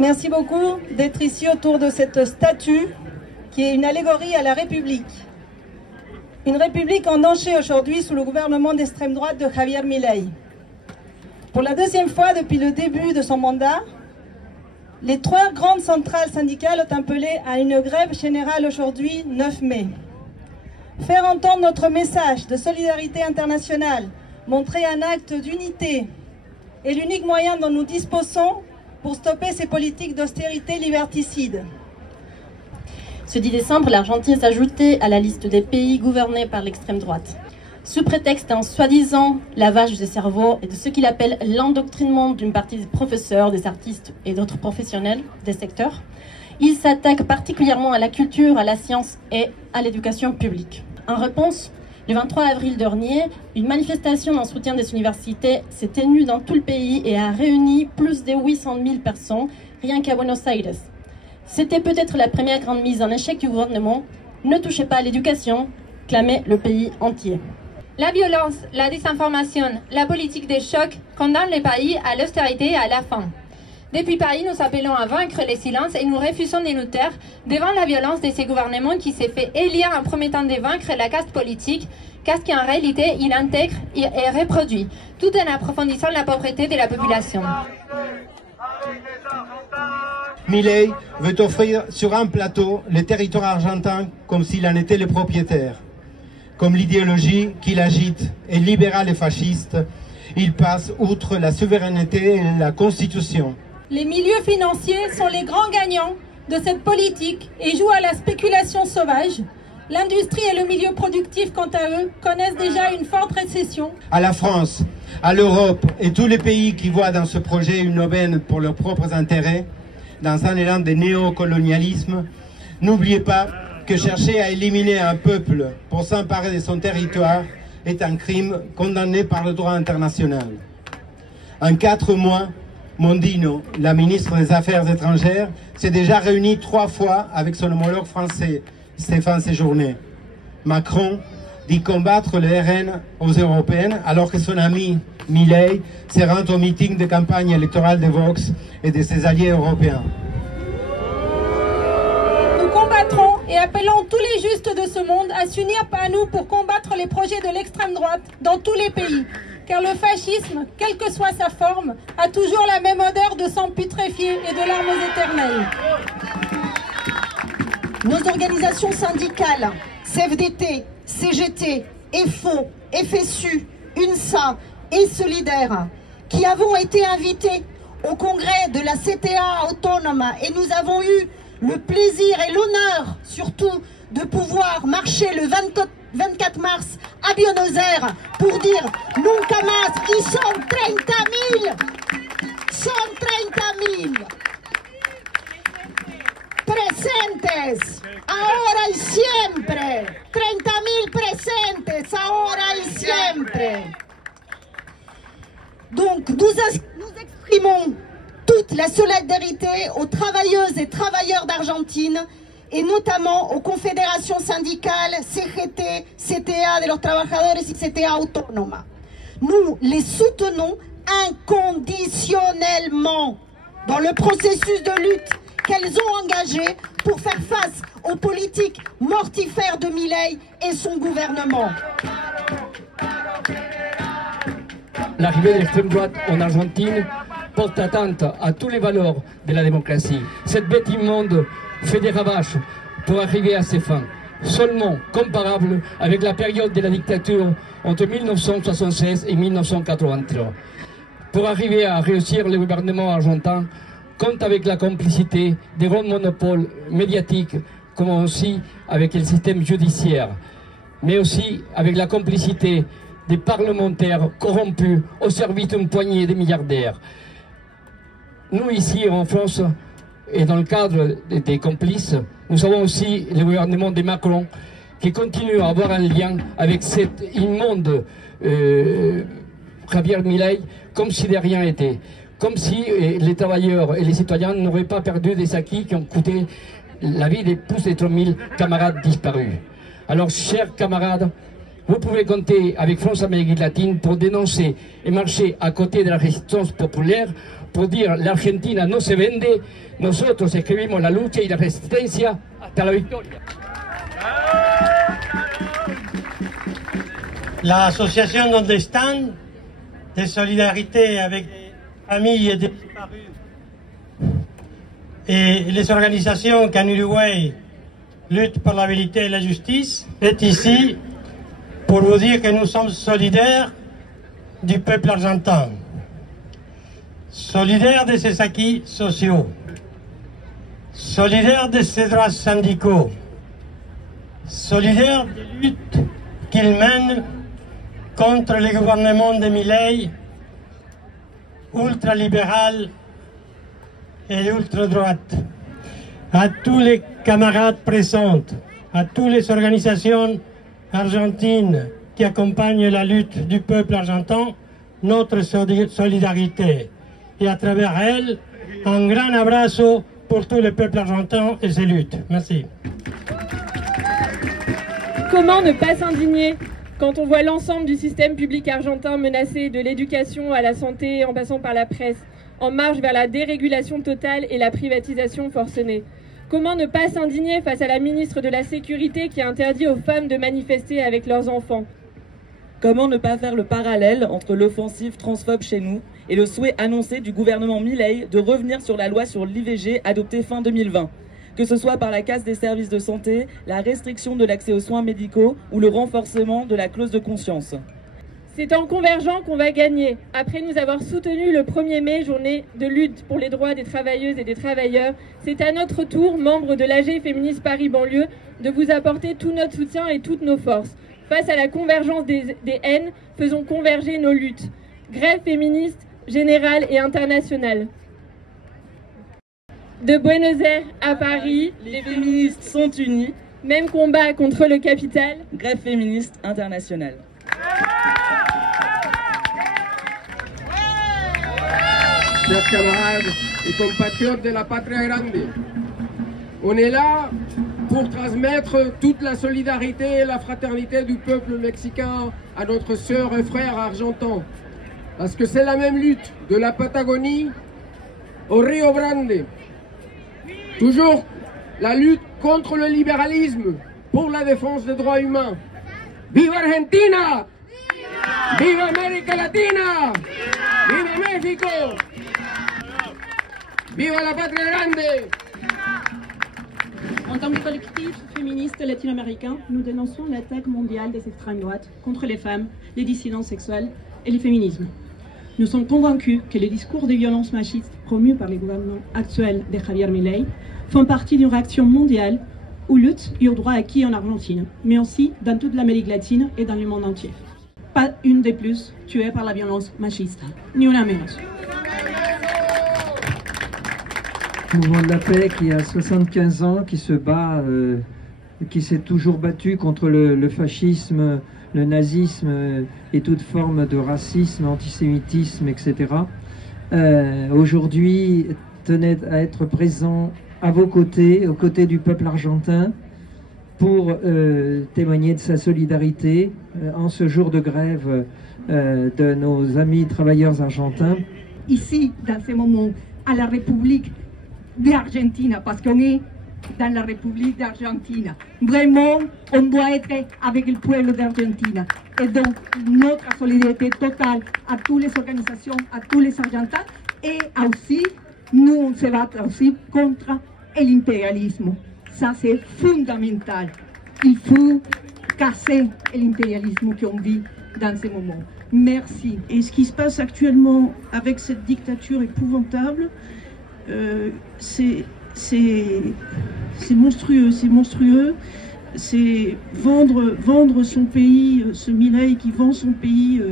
Merci beaucoup d'être ici autour de cette statue qui est une allégorie à la République. Une République en danger aujourd'hui sous le gouvernement d'extrême droite de Javier Milei. Pour la deuxième fois depuis le début de son mandat, les 3 grandes centrales syndicales ont appelé à une grève générale aujourd'hui, 9 mai. Faire entendre notre message de solidarité internationale, montrer un acte d'unité est l'unique moyen dont nous disposons pour stopper ces politiques d'austérité liberticides. Ce 10 décembre, l'Argentine s'ajoutait à la liste des pays gouvernés par l'extrême droite. Sous prétexte d'un soi-disant lavage de cerveau et de ce qu'il appelle l'endoctrinement d'une partie des professeurs, des artistes et d'autres professionnels des secteurs, il s'attaque particulièrement à la culture, à la science et à l'éducation publique. En réponse, le 23 avril dernier, une manifestation en soutien des universités s'est tenue dans tout le pays et a réuni plus de 800 000 personnes, rien qu'à Buenos Aires. C'était peut-être la première grande mise en échec du gouvernement. Ne touchez pas à l'éducation, clamait le pays entier. La violence, la désinformation, la politique des chocs condamnent le pays à l'austérité et à la faim. Depuis Paris, nous appelons à vaincre les silences et nous refusons de nous taire devant la violence de ces gouvernements qui s'est fait élire en promettant de vaincre la caste politique, caste qui en réalité il intègre et reproduit, tout en approfondissant la pauvreté de la population. Milei veut offrir sur un plateau le territoire argentin comme s'il en était le propriétaire. Comme l'idéologie qu'il agite est libérale et fasciste, il passe outre la souveraineté et la Constitution. Les milieux financiers sont les grands gagnants de cette politique et jouent à la spéculation sauvage. L'industrie et le milieu productif, quant à eux, connaissent déjà une forte récession. À la France, à l'Europe et tous les pays qui voient dans ce projet une aubaine pour leurs propres intérêts, dans un élan de néocolonialisme, n'oubliez pas que chercher à éliminer un peuple pour s'emparer de son territoire est un crime condamné par le droit international. En 4 mois, Mondino, la ministre des Affaires étrangères, s'est déjà réunie 3 fois avec son homologue français, Stéphane Séjourné. Macron dit combattre le RN aux européennes, alors que son ami Milei se rend au meeting de campagne électorale de Vox et de ses alliés européens. Nous combattrons et appelons tous les justes de ce monde à s'unir à nous pour combattre les projets de l'extrême droite dans tous les pays. Car le fascisme, quelle que soit sa forme, a toujours la même odeur de sang putréfié et de larmes éternelles. Nos organisations syndicales, CFDT, CGT, EFO, FSU, UNSA et Solidaire, qui avons été invités au congrès de la CTA Autonoma et nous avons eu le plaisir et l'honneur surtout de pouvoir marcher le 24 mars à Buenos Aires pour dire Nunca más, y son 30.000, son 30.000 presentes, ahora y siempre, 30.000 presentes, ahora y siempre. Donc nous exprimons toute la solidarité aux travailleuses et travailleurs d'Argentine et notamment aux confédérations syndicales CGT, CTA de los trabajadores y CTA Autónoma. Nous les soutenons inconditionnellement dans le processus de lutte qu'elles ont engagé pour faire face aux politiques mortifères de Milei et son gouvernement. L'arrivée de l'extrême droite en Argentine porte atteinte à toutes les valeurs de la démocratie. Cette bête immonde fait des ravages pour arriver à ses fins, seulement comparable avec la période de la dictature entre 1976 et 1983. Pour arriver à réussir le gouvernement argentin, compte avec la complicité des grands monopoles médiatiques, comme aussi avec le système judiciaire, mais aussi avec la complicité des parlementaires corrompus au service d'une poignée de milliardaires. Nous, ici en France, et dans le cadre des complices, nous avons aussi le gouvernement de Macron qui continue à avoir un lien avec cet immonde Javier Milei comme si de rien n'était. Comme si les travailleurs et les citoyens n'auraient pas perdu des acquis qui ont coûté la vie de plus de 3000 camarades disparus. Alors, chers camarades, Vous pouvez compter avec France Amérique latine pour dénoncer et marcher à côté de la résistance populaire, pour dire l'Argentina no se vende, nosotros escribimos la lucha y la resistencia hasta la victoria. L'association Donde Están, de solidarité avec les familles des disparus et les organisations qu'en Uruguay luttent pour la vérité et la justice, est ici pour vous dire que nous sommes solidaires du peuple argentin, solidaires de ses acquis sociaux, solidaires de ses droits syndicaux, solidaires des luttes qu'il mène contre le gouvernement de Milei, ultralibéral et ultra-droite. À tous les camarades présents, à toutes les organisations argentines qui accompagnent la lutte du peuple argentin, notre solidarité. Et à travers elle, un grand abrazo pour tout le peuple argentin et ses luttes. Merci. Comment ne pas s'indigner quand on voit l'ensemble du système public argentin menacé, de l'éducation à la santé en passant par la presse, en marche vers la dérégulation totale et la privatisation forcenée? Comment ne pas s'indigner face à la ministre de la Sécurité qui interdit aux femmes de manifester avec leurs enfants? Comment ne pas faire le parallèle entre l'offensive transphobe chez nous et le souhait annoncé du gouvernement Milei de revenir sur la loi sur l'IVG adoptée fin 2020, que ce soit par la casse des services de santé, la restriction de l'accès aux soins médicaux ou le renforcement de la clause de conscience. C'est en convergeant qu'on va gagner. Après nous avoir soutenu le 1er mai, journée de lutte pour les droits des travailleuses et des travailleurs, c'est à notre tour, membres de l'AG Féministe Paris Banlieue, de vous apporter tout notre soutien et toutes nos forces. Face à la convergence des haines, faisons converger nos luttes. Grève féministe, générale et internationale. De Buenos Aires à Paris, les féministes sont unis. Même combat contre le capital. Grève féministe internationale. Chers camarades et compatriotes de la Patria Grande, on est là pour transmettre toute la solidarité et la fraternité du peuple mexicain à notre sœur et frère argentin. Parce que c'est la même lutte de la Patagonie au Rio Grande. Toujours la lutte contre le libéralisme, pour la défense des droits humains. ¡Viva Argentina! ¡Viva América Latina! ¡Viva México! ¡Viva la Patria Grande! En tant que collectif féministe latino-américain, nous dénonçons l'attaque mondiale des extrêmes droites contre les femmes, les dissidences sexuelles et le féminisme. Nous sommes convaincus que les discours de violence machistes promus par les gouvernements actuels de Javier Milei font partie d'une réaction mondiale aux luttes et aux droits acquis en Argentine, mais aussi dans toute l'Amérique latine et dans le monde entier. Pas une de plus tuée par la violence machiste, ni una menos. Mouvement de la paix qui a 75 ans, qui se bat, qui s'est toujours battu contre le fascisme, le nazisme et toute forme de racisme, antisémitisme, etc. Aujourd'hui, tenait à être présent à vos côtés, aux côtés du peuple argentin, pour témoigner de sa solidarité en ce jour de grève de nos amis travailleurs argentins. Ici, dans ce moment, à la République d'Argentine, parce qu'on est dans la République d'Argentine. Vraiment, on doit être avec le peuple d'Argentine. Et donc, notre solidarité totale à toutes les organisations, à tous les Argentins, et aussi, nous, on se bat aussi contre l'impérialisme. Ça, c'est fondamental. Il faut casser l'impérialisme qu'on vit dans ces moments. Merci. Et ce qui se passe actuellement avec cette dictature épouvantable, c'est monstrueux, c'est monstrueux. C'est vendre son pays, ce Milei qui vend son pays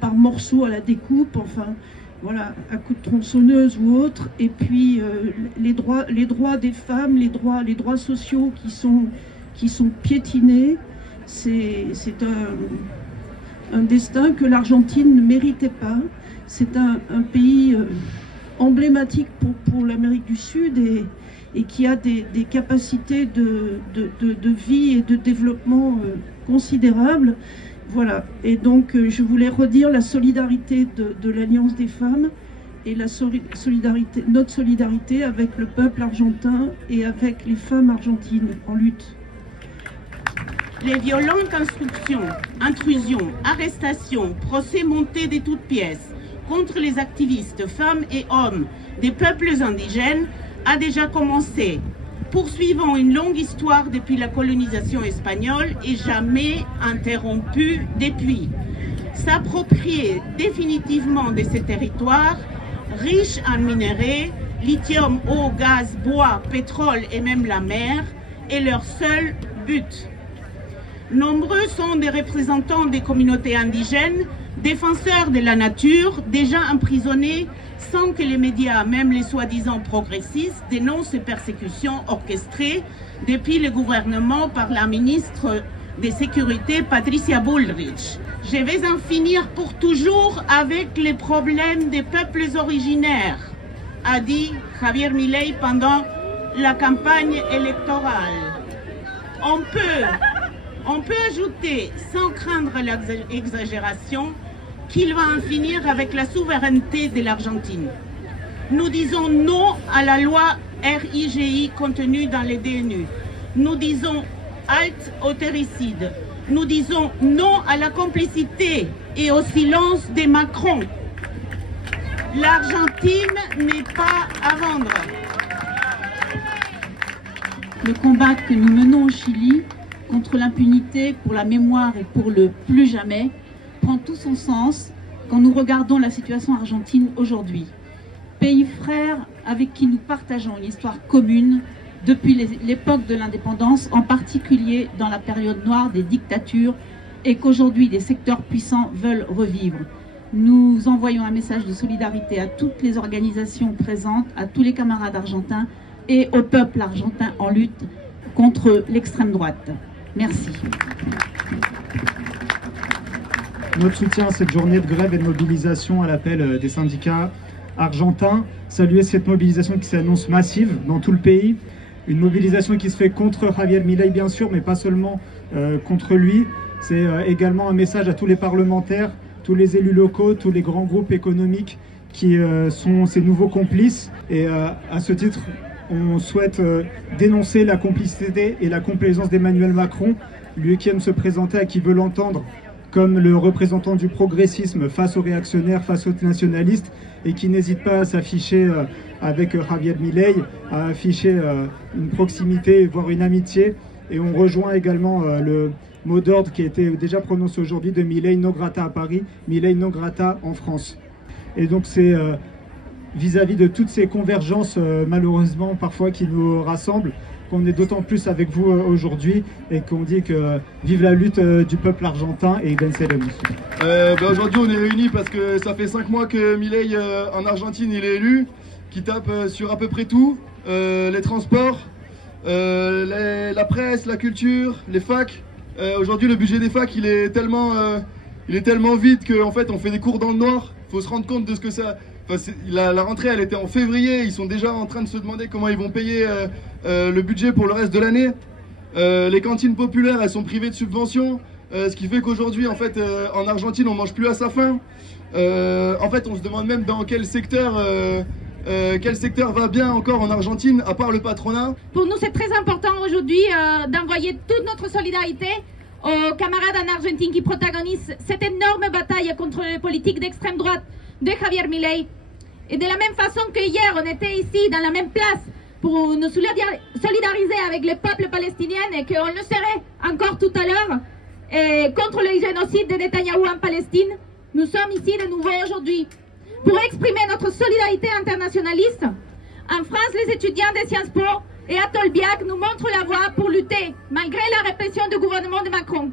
par morceaux à la découpe, enfin, voilà, à coups de tronçonneuse ou autre. Et puis les droits des femmes, les droits sociaux qui sont piétinés, c'est un destin que l'Argentine ne méritait pas. C'est un pays emblématique pour l'Amérique du Sud et qui a des capacités de vie et de développement considérables. Voilà, et donc je voulais redire la solidarité de l'Alliance des femmes et notre solidarité avec le peuple argentin et avec les femmes argentines en lutte. Les violentes intrusions, arrestations, procès montés de toutes pièces contre les activistes, femmes et hommes des peuples indigènes a déjà commencé, poursuivant une longue histoire depuis la colonisation espagnole et jamais interrompue depuis. S'approprier définitivement de ces territoires, riches en minerais, lithium, eau, gaz, bois, pétrole et même la mer, est leur seul but. Nombreux sont des représentants des communautés indigènes, défenseurs de la nature, déjà emprisonnés sans que les médias, même les soi-disant progressistes, dénoncent ces persécutions orchestrées depuis le gouvernement par la ministre de Sécurité Patricia Bullrich. Je vais en finir pour toujours avec les problèmes des peuples originaires, a dit Javier Milei pendant la campagne électorale. On peut ajouter, sans craindre l'exagération, qu'il va en finir avec la souveraineté de l'Argentine. Nous disons non à la loi RIGI contenue dans les DNU. Nous disons halt au terricide. Nous disons non à la complicité et au silence des Macron. L'Argentine n'est pas à vendre. Le combat que nous menons au Chili contre l'impunité, pour la mémoire et pour le plus jamais, prend tout son sens quand nous regardons la situation argentine aujourd'hui. Pays frère avec qui nous partageons une histoire commune depuis l'époque de l'indépendance, en particulier dans la période noire des dictatures, et qu'aujourd'hui des secteurs puissants veulent revivre. Nous envoyons un message de solidarité à toutes les organisations présentes, à tous les camarades argentins et au peuple argentin en lutte contre l'extrême droite. Merci. Notre soutien à cette journée de grève et de mobilisation à l'appel des syndicats argentins. Saluer cette mobilisation qui s'annonce massive dans tout le pays. Une mobilisation qui se fait contre Javier Milei bien sûr, mais pas seulement contre lui. C'est également un message à tous les parlementaires, tous les élus locaux, tous les grands groupes économiques qui sont ces nouveaux complices. Et à ce titre, on souhaite dénoncer la complicité et la complaisance d'Emmanuel Macron, lui qui aime se présenter, à qui veut l'entendre, comme le représentant du progressisme face aux réactionnaires, face aux nationalistes, et qui n'hésite pas à s'afficher avec Javier Milei, à afficher une proximité, voire une amitié. Et on rejoint également le mot d'ordre qui a été déjà prononcé aujourd'hui de Milei no grata à Paris, Milei no grata en France. Et donc c'est vis-à-vis de toutes ces convergences, malheureusement parfois, qui nous rassemblent, qu'on est d'autant plus avec vous aujourd'hui et qu'on dit que vive la lutte du peuple argentin et venceremos. Aujourd'hui on est réunis parce que ça fait 5 mois que Milei en Argentine il est élu, qui tape sur à peu près tout, les transports, la presse, la culture, les facs. Aujourd'hui le budget des facs il est tellement vide qu'en fait on fait des cours dans le noir. Il faut se rendre compte de ce que ça... Enfin, la rentrée elle était en février, ils sont déjà en train de se demander comment ils vont payer le budget pour le reste de l'année. Les cantines populaires elles sont privées de subventions, ce qui fait qu'aujourd'hui en fait en Argentine on mange plus à sa faim. En fait on se demande même dans quel secteur va bien encore en Argentine à part le patronat. Pour nous c'est très important aujourd'hui d'envoyer toute notre solidarité aux camarades en Argentine qui protagonisent cette énorme bataille contre les politiques d'extrême droite de Javier Milei. Et de la même façon que hier, on était ici, dans la même place, pour nous solidariser avec le peuple palestinien et qu'on le serait encore tout à l'heure contre le génocide de Netanyahou en Palestine, nous sommes ici de nouveau aujourd'hui pour exprimer notre solidarité internationaliste. En France, les étudiants de Sciences Po et à Tolbiac nous montrent la voie pour lutter, malgré la répression du gouvernement de Macron.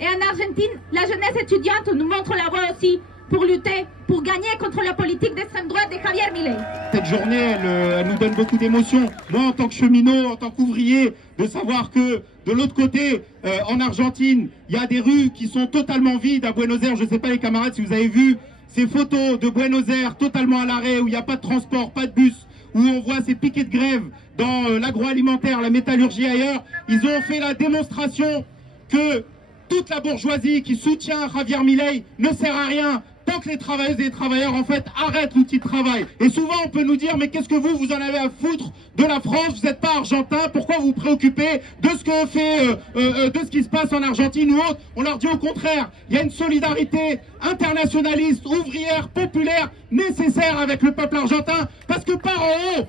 Et en Argentine, la jeunesse étudiante nous montre la voie aussi pour lutter, pour gagner contre la politique d'extrême droite de Javier Milei. Cette journée, elle nous donne beaucoup d'émotions. Moi, en tant que cheminot, en tant qu'ouvrier, de savoir que de l'autre côté, en Argentine, il y a des rues qui sont totalement vides à Buenos Aires. Je ne sais pas les camarades si vous avez vu ces photos de Buenos Aires totalement à l'arrêt, où il n'y a pas de transport, pas de bus, où on voit ces piquets de grève dans l'agroalimentaire, la métallurgie ailleurs, ils ont fait la démonstration que toute la bourgeoisie qui soutient Javier Milei ne sert à rien tant que les travailleuses et les travailleurs en fait arrêtent l'outil de travail. Et souvent on peut nous dire mais qu'est-ce que vous en avez à foutre de la France, vous n'êtes pas argentin, pourquoi vous vous préoccupez de ce que fait de ce qui se passe en Argentine ou autre? On leur dit au contraire, il y a une solidarité internationaliste, ouvrière, populaire nécessaire avec le peuple argentin, parce que par en haut,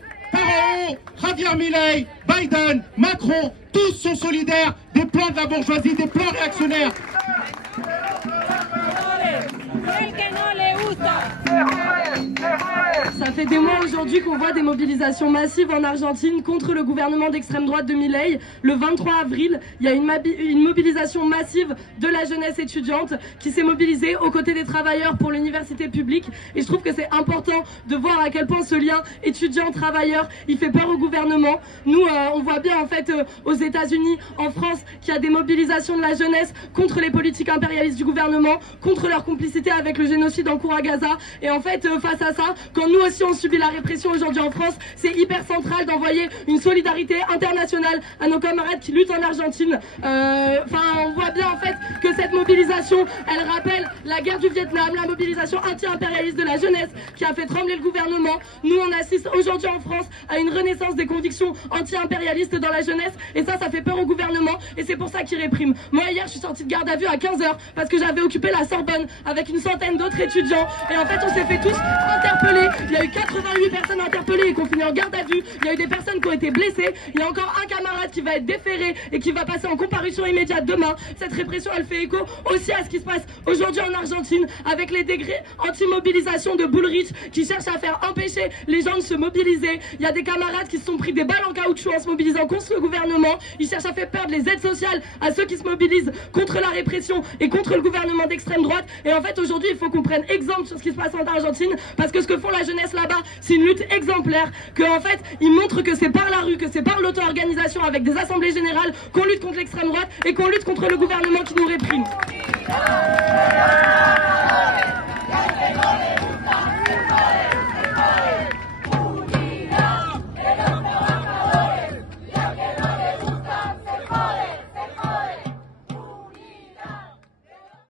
Javier Milei, Biden, Macron, tous sont solidaires des plans de la bourgeoisie, des plans réactionnaires. Ça fait des mois aujourd'hui qu'on voit des mobilisations massives en Argentine contre le gouvernement d'extrême droite de Milei. Le 23 avril, il y a une mobilisation massive de la jeunesse étudiante qui s'est mobilisée aux côtés des travailleurs pour l'université publique. Et je trouve que c'est important de voir à quel point ce lien étudiant-travailleur, il fait peur au gouvernement. Nous, on voit bien en fait aux États-Unis, en France, qu'il y a des mobilisations de la jeunesse contre les politiques impérialistes du gouvernement, contre leur complicité avec le génocide en cours à Gaza. Et en fait, face à ça, quand nous aussi on subit la répression aujourd'hui en France, c'est hyper central d'envoyer une solidarité internationale à nos camarades qui luttent en Argentine. On voit bien en fait que cette mobilisation, elle rappelle la guerre du Vietnam, la mobilisation anti-impérialiste de la jeunesse qui a fait trembler le gouvernement. Nous, on assiste aujourd'hui en France à une renaissance des convictions anti-impérialistes dans la jeunesse, et ça fait peur au gouvernement, et c'est pour ça qu'il réprime. Moi, hier, je suis sortie de garde à vue à 15h parce que j'avais occupé la Sorbonne avec une centaine d'autres étudiants, et en fait, on s'est fait tous interpeller. Il y a eu 88 personnes interpellées et qui ont fini en garde à vue. Il y a eu des personnes qui ont été blessées. Il y a encore un camarade qui va être déféré et qui va passer en comparution immédiate demain. Cette répression, elle fait écho aussi à ce qui se passe aujourd'hui en Argentine avec les décrets anti-mobilisation de Bullrich qui cherchent à faire empêcher les gens de se mobiliser. Il y a des camarades qui se sont pris des balles en caoutchouc en se mobilisant contre le gouvernement. Ils cherchent à faire perdre les aides sociales à ceux qui se mobilisent contre la répression et contre le gouvernement d'extrême droite. Et en fait, aujourd'hui, il faut qu'on prenne exemple sur ce qui se passe en Argentine, parce que ce que font la jeunesse là-bas, c'est une lutte exemplaire, que en fait, ils montrent que c'est par la rue, que c'est par l'auto-organisation avec des assemblées générales qu'on lutte contre l'extrême droite et qu'on lutte contre le gouvernement qui nous réprime.